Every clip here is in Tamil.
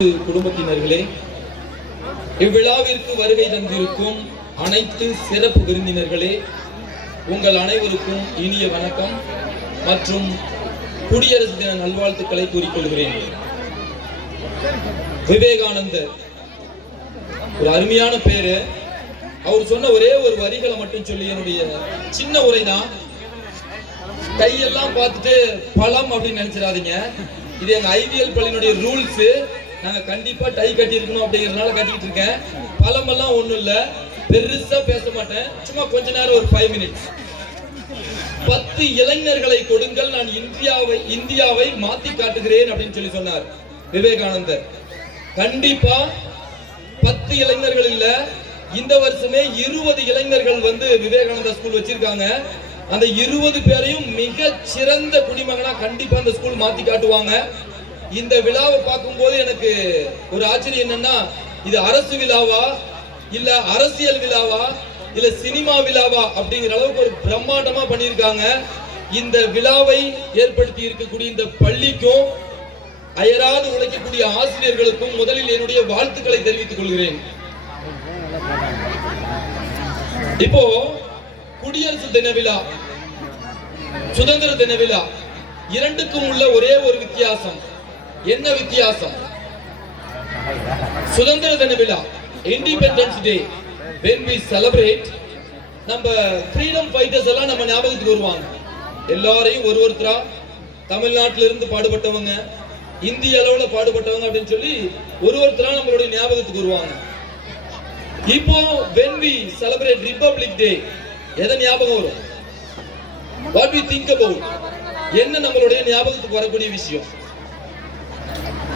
குடும்பத்தினர்களே, இவ்விழாவிற்கு வருகை தந்திருக்கும் அனைத்து சிறப்பு விருந்தினர்களே, உங்கள் அனைவருக்கும் இனிய வணக்கம் மற்றும் குடியரசு தின நல்வாழ்த்துக்களை கூறிக்கொள்கிறேன். விவேகானந்தர் ஒரு அருமையான பேரு. அவர் சொன்ன ஒரே ஒரு வரிகளை மட்டும் சொல்லி என்னுடைய சின்ன உரைதான். கையெல்லாம் பார்த்துட்டு பழம் அப்படின்னு நினைச்சிடாதீங்க. இது எங்க ஐவிஎல் பள்ளியினுடைய ரூல்ஸ். நாங்க கண்டிப்பா டை கட்டி இருக்கணும் அப்படிங்கறதுனால கட்டிட்டு இருக்கேன். பழமெல்லாம் ஒண்ணும் இல்ல, பெருசா பேச மாட்டேன், சும்மா கொஞ்ச நேரம் ஒரு 5 மினிட்ஸ். 10 இளைஞர்களை கொடுங்கள், நான் இந்தியாவை மாத்தி காட்டுகிறேன் அப்படின்னு சொல்லி சொன்னார் விவேகானந்தர். கண்டிப்பா 10 இளைஞர்கள் இல்ல, இந்த வருஷமே 20 இளைஞர்கள் விவேகானந்தா ஸ்கூல் வச்சிருக்காங்க. அந்த 20 பேரையும் மிக சிறந்த குடிமகனா கண்டிப்பா அந்த ஸ்கூல் மாத்தி காட்டுவாங்க. இந்த விழாவை பார்க்கும் போது எனக்கு ஒரு ஆச்சரியம் என்னன்னா, இது அரசு விழாவா இல்ல அரசியல் விழாவா இல்ல சினிமா விழாவா அப்படிங்கிற அளவுக்கு ஒரு பிரம்மாண்டமா பண்ணியிருக்காங்க. இந்த விழாவை ஏற்படுத்தி இருக்கக்கூடிய இந்த பள்ளிக்கும் அயராது உழைக்கக்கூடிய ஆசிரியர்களுக்கும் முதலில் என்னுடைய வாழ்த்துக்களை தெரிவித்துக் கொள்கிறேன். இப்போ குடியரசு தின விழா, சுதந்திர தின விழா இரண்டுக்கும் உள்ள ஒரே ஒரு வித்தியாசம். என்ன வித்தியாசம்? சுதந்திர தின விழா, independence day, when we celebrate, நம்ம ஃப்ரீடம் ஃபைட்டர்ஸ் எல்லாம் நம்ம ஞாபகத்துக்கு வருவாங்க. எல்லாரையும் ஒருத்தரா தமிழ்நாட்டில இருந்து பாடுபட்டவங்க, இந்திய அளவுல பாடுபட்டவங்க அப்படின்னு சொல்லி ஒருத்தரா நம்மளுடைய ஞாபகத்துக்கு வருவாங்க. இப்போ when we celebrate Republic Day, எதை ஞாபகம் வரும்? What we think about, என்ன நம்மளுடைய ஞாபகத்துக்கு வரக்கூடிய விஷயம்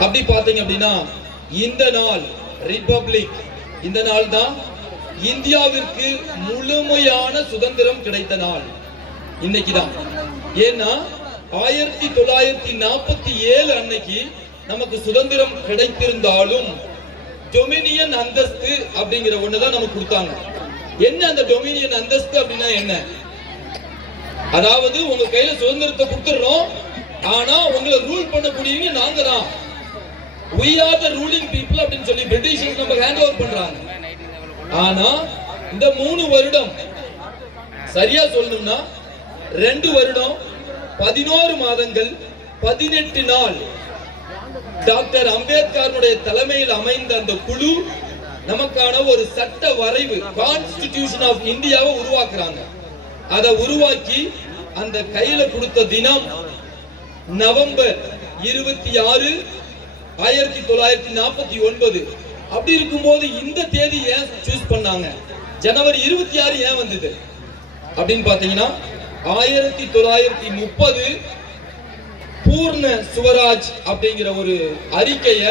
அப்படி பாத்தீங்க அப்படின்னா, இந்த நாள் ரிபப்ளிக், இந்த நாள் தான் இந்தியாவிற்கு முழுமையான சுதந்திரம் கிடைத்த நாள் இன்னைக்கு தான். ஏன்னா 1947 அன்னைக்கு நமக்கு சுதந்திரம் கிடைத்திருந்தாலும் டொமினியன் அந்தஸ்து அப்படிங்கிற ஒண்ணுதான் நமக்கு கொடுத்தாங்க. என்ன அந்த டொமினியன் அந்தஸ்து அப்படின்னா என்ன? அதாவது உங்க கையில சுதந்திரத்தை கொடுத்துறோம், ஆனா உங்களை ரூல் பண்ணக்கூடியவங்க நாங்க தான். We are the ruling people அப்படின்னு சொல்லி பிரிட்டிஷர்ஸ் நம்ம ஹேண்ட் ஓவர் பண்றாங்க. ஆனா இந்த 3 வருடம், சரியா சொல்லணும்னா 2 வருடம் 11 மாதங்கள் 18 நாள் டாக்டர் அம்பேத்கருடைய தலைமையில் அமைந்த அந்த குழு நமக்கான ஒரு சட்ட வரைவு, கான்ஸ்டிடியூஷன் ஆஃப் இந்தியாவை உருவாக்குறாங்க. அதை உருவாக்கி அந்த கையில கொடுத்த தினம் நவம்பர் 26, 1949. அப்படி இருக்கும்போது இந்த தேதி ஏன் சூஸ் பண்ணாங்க? ஜனவரி 26 ஏன் வந்தது அப்படின்னு பாத்தீங்கன்னா, 1930 பூர்ண சுவராஜ் அப்படிங்கிற ஒரு அறிக்கைய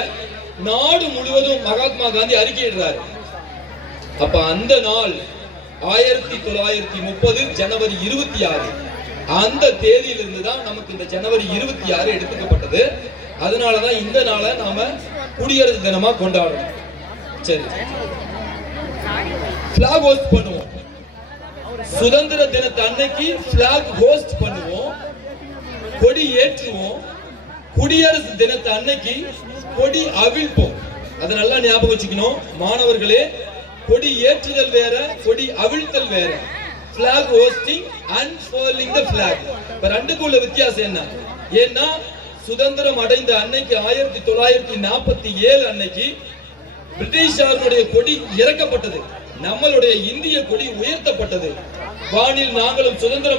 நாடு முழுவதும் மகாத்மா காந்தி அறிக்கையிடுறாரு. அப்ப அந்த நாள் 1930 ஜனவரி 26, அந்த தேதியிலிருந்து தான் நமக்கு இந்த ஜனவரி 26 எடுத்துக்கப்பட்டது. அதனாலதான் இந்த நாளை நாம குடியரசு தினமா கொண்டாடுறோம். சரி, பிளாக் ஹோஸ்ட் பண்ணுவோம். சுதந்திர தினத்தை அன்னைக்கு பிளாக் ஹோஸ்ட் பண்ணுவோம், கொடி ஏற்றுவோம். குடியரசு தினத்தை அன்னைக்கு கொடி அவிழ்ப்போம். அதை நல்லா ஞாபகம் வச்சுக்கணும் மாணவர்களே. கொடி ஏற்றுதல் வேற, கொடி அவிழ்த்தல் வேற. flag hosting, unfurling the flag. இப்ப ரெண்டுக்கும் உள்ள வித்தியாசம் என்ன? ஏன்னா சுதந்திரம் அடைந்த அன்னைக்கு 1947 அன்னைக்கு பிரிட்டிஷாருடைய கொடி இறக்கப்பட்டது, நம்மளுடைய இந்திய கொடி உயர்த்தப்பட்டது. வானில் நாங்களும் சுதந்திரம்